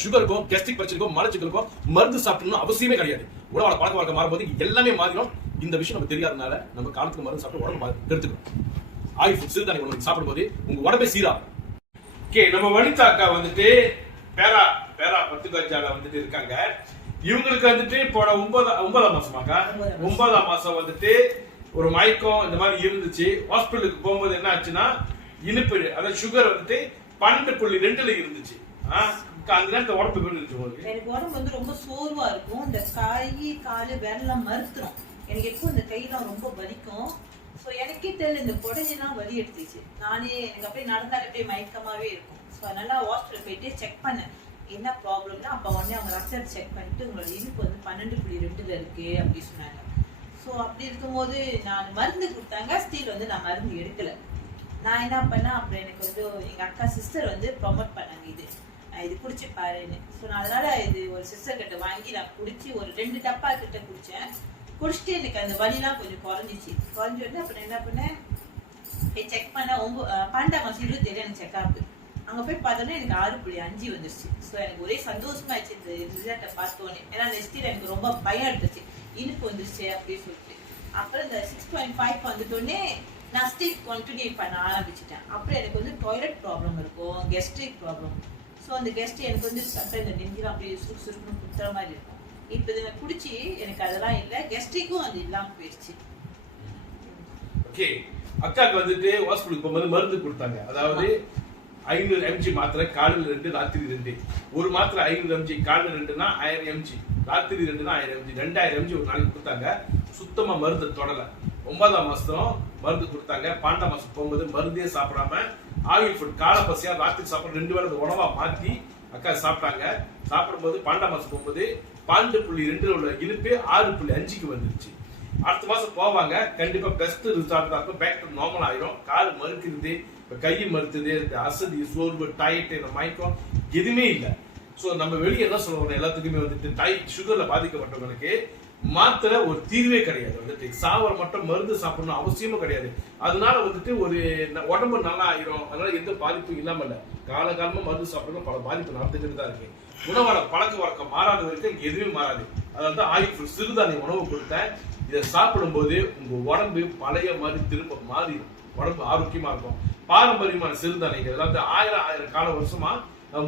சுகருக்கும் கெஸ்டிக் பிரச்சனைக்கும் மலச்சிக்கலுக்கும் மருந்து சாப்பிடணும் அவசியமே கிடையாது. உணவோட பழக்க வழக்கம் மாறும்போது எல்லாமே மாறிடும். இந்த விஷயம் நமக்கு தெரியாதனால நம்ம காலத்துக்கு மருந்து சாப்பிட்டு உடம்பு மா- கெடுத்துக்கணும் ஆயில் ஃபுட் சிறுதானிய உணவு சாப்பிடும்போது உங்க உடம்பே சீராகும். ஓகே நம்ம வனிதா அக்கா வந்துட்டு பேரா பேரா பத்து கஞ்சால வந்துட்டு இருக்காங்க. இவங்களுக்கு வந்துட்டு போன ஒன்பதாம் ஒன்பதாம் மாசமாக்கா ஒன்பதாம் மாசம் வந்துட்டு ஒரு மயக்கம் இந்த மாதிரி இருந்துச்சு. ஹாஸ்பிட்டலுக்கு போகும்போது என்ன ஆச்சுன்னா இனிப்பு அதாவது சுகர் வந்துட்டு பன்னெண்டு புள்ளி ரெண்டுல இருந்துச்சு. அந்த நேரத்துல உடம்பு எப்படி இருந்துச்சு உங்களுக்கு? எனக்கு உடம்பு வந்து ரொம்ப சோர்வா இருக்கும். இந்த கை காலு விரலாம் மறுத்துரும். எனக்கு எப்போ இந்த கையெல்லாம் ரொம்ப வலிக்கும். ஸோ எனக்கே தெரியல இந்த குடஞ்செல்லாம் வலி எடுத்துச்சு. நானே எனக்கு அப்படியே நடந்தாலே அப்படியே மயக்கமாவே இருக்கும். ஸோ அதனால ஹாஸ்பிட்டல் போயிட்டு செக் பண்ணேன். என்ன ப்ராப்ளம்னா அப்போ உடனே அவங்க ரத்தம் செக் பண்ணிட்டு உங்களோட இனிப்பு வந்து பன்னெண்டு புள்ளி ரெண்டுல இருக்கு அப்படி சொன்னாங்க. ஸோ அப்படி இருக்கும்போது நான் மருந்து கொடுத்தாங்க. ஸ்டீல் வந்து நான் மருந்து எடுக்கல. நான் என்ன பண்ணேன்? அப்புறம் எனக்கு வந்து எங்க அக்கா சிஸ்டர் வந்து ப்ரொமோட் பண்ணாங்க இது. இது குடிச்சு பாருன்னு. ஸோ நான் அதனால இது ஒரு சிஸ்டர் கிட்ட வாங்கி நான் குடிச்சு ஒரு ரெண்டு டப்பா கிட்ட குடிச்சேன். குடிச்சிட்டு எனக்கு அந்த வலிலாம் கொஞ்சம் குறைஞ்சிச்சு. குறைஞ்ச உடனே அப்புறம் என்ன பண்ணேன்? போய் செக் பண்ண ஒம்பது பன்னெண்டாம் மாசம் இருபத்தி ஏழு எனக்கு செக்அப் அங்கே போய் பார்த்தோன்னே எனக்கு ஆறு புள்ளி அஞ்சு வந்துருச்சு. ஸோ எனக்கு ஒரே சந்தோஷமா இந்த ரிசல்ட்டை பார்த்தோன்னே. ஏன்னா நெக்ஸ்ட் இயர் எனக்கு ரொம்ப பயம் எடுத்துச்சு. இனிப்பு வந்துருச்சு அப்படின்னு சொல்லிட்டு. அப்புறம் இந்த சிக்ஸ் பாயிண்ட் ஃபைவ் வந்துட்டோடனே நான் ஸ்டில் கண்டினியூ பண்ண ஆரம்பிச்சிட்டேன். அப்புறம் எனக்கு வந்து டாய்லெட் ப்ராப்ளம் இருக்கும் கெஸ்ட்ரிக் ப்ராப்ளம் ஸோ அந்த கெஸ்ட் எனக்கு வந்து சட்டை இந்த நெஞ்சில் அப்படியே சுருக்கு சுருக்குன்னு குத்துற மாதிரி இருக்கும். இப்போ இதை பிடிச்சி எனக்கு அதெல்லாம் இல்லை. கெஸ்ட்ரிக்கும் அது இல்லாமல் போயிடுச்சு. ஓகே அக்காவுக்கு வந்துட்டு ஹாஸ்பிட்டலுக்கு போகும்போது மருந்து கொடுத்தாங்க. அதாவது ஐநூறு எம்ஜி மாத்திரை காலையில் ரெண்டு ராத்திரி ரெண்டு. ஒரு மாத்திரை ஐநூறு எம்ஜி காலையில் ரெண்டுனா ஆயிரம் எம்ஜி ராத்திரி ரெண்டுனா ஆயிரம் எம்ஜி ரெண்டாயிரம் எம்ஜி ஒரு நாளைக்கு கொடுத்தாங்க. சுத்தமாக மருந்து தொடலை. ஒன்பதாம் மாதம் மருந்து கொடுத்தாங்க. பன்னெண்டாம் மாதம் போகும்போது மருந்தே சாப்பிடாம ஆயில் ஃபுட் காலை பசியா ராத்திரி சாப்பிட ரெண்டு வேலை உணவா மாத்தி அக்கா சாப்பிட்டாங்க. சாப்பிடும்போது பன்னெண்டாம் மாசம் போகும்போது பன்னெண்டு புள்ளி ரெண்டு உள்ள இனிப்பு ஆறு புள்ளி அஞ்சுக்கு வந்துருச்சு. அடுத்த மாசம் போவாங்க. கண்டிப்பா பெஸ்ட் ரிசல்ட் தான் இருக்கும். பேக் டு நார்மல் ஆயிரும். கால் மறுக்கிறது இப்ப கை மறுத்துது இந்த அசதி சோர்வு டயட் இந்த மயக்கம் எதுவுமே இல்லை. ஸோ நம்ம வெளியே என்ன சொல்லுவோம் எல்லாத்துக்குமே வந்துட்டு டை சுகர்ல பாதிக்கப்பட்டவங்களுக்கு மாத்திரை ஒரு தீர்வே கிடையாது வந்துட்டு. சாவர மட்டும் மருந்து சாப்பிடணும் அவசியமும் கிடையாது. அதனால வந்துட்டு ஒரு உடம்பு நல்லா ஆயிரும் அதனால எந்த பாதிப்பும் இல்லாம இல்ல. காலகாலமா மருந்து சாப்பிடணும். பல பாதிப்பு நடந்துக்கிட்டு தான் இருக்கு. உணவோட பழக்க வழக்கம் மாறாத வரைக்கும் எதுவுமே மாறாது. அதாவது ஆயுள் சிறுதானிய உணவு கொடுத்தேன். இதை சாப்பிடும்போது உங்க உடம்பு பழைய மாதிரி திரும்ப மாறிடும் உடம்பு ஆரோக்கியமா இருக்கும். பாரம்பரியமான சிறுதானியங்கள் அதாவது ஆயிரம் ஆயிரம் கால வருஷமா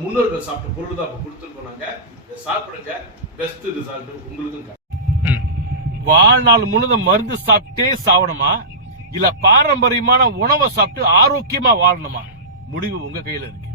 முன்னோர்கள் சாப்பிட்ட பொருள் தான் கொடுத்துருக்கோம் நாங்க. இதை சாப்பிடுங்க. பெஸ்ட் ரிசல்ட் உங்களுக்கும் வாழ்நாள் முழுதும் மருந்து சாப்பிட்டே சாவணுமா? இல்ல பாரம்பரியமான உணவை சாப்பிட்டு ஆரோக்கியமா வாழணுமா? முடிவு உங்க கையில இருக்கு.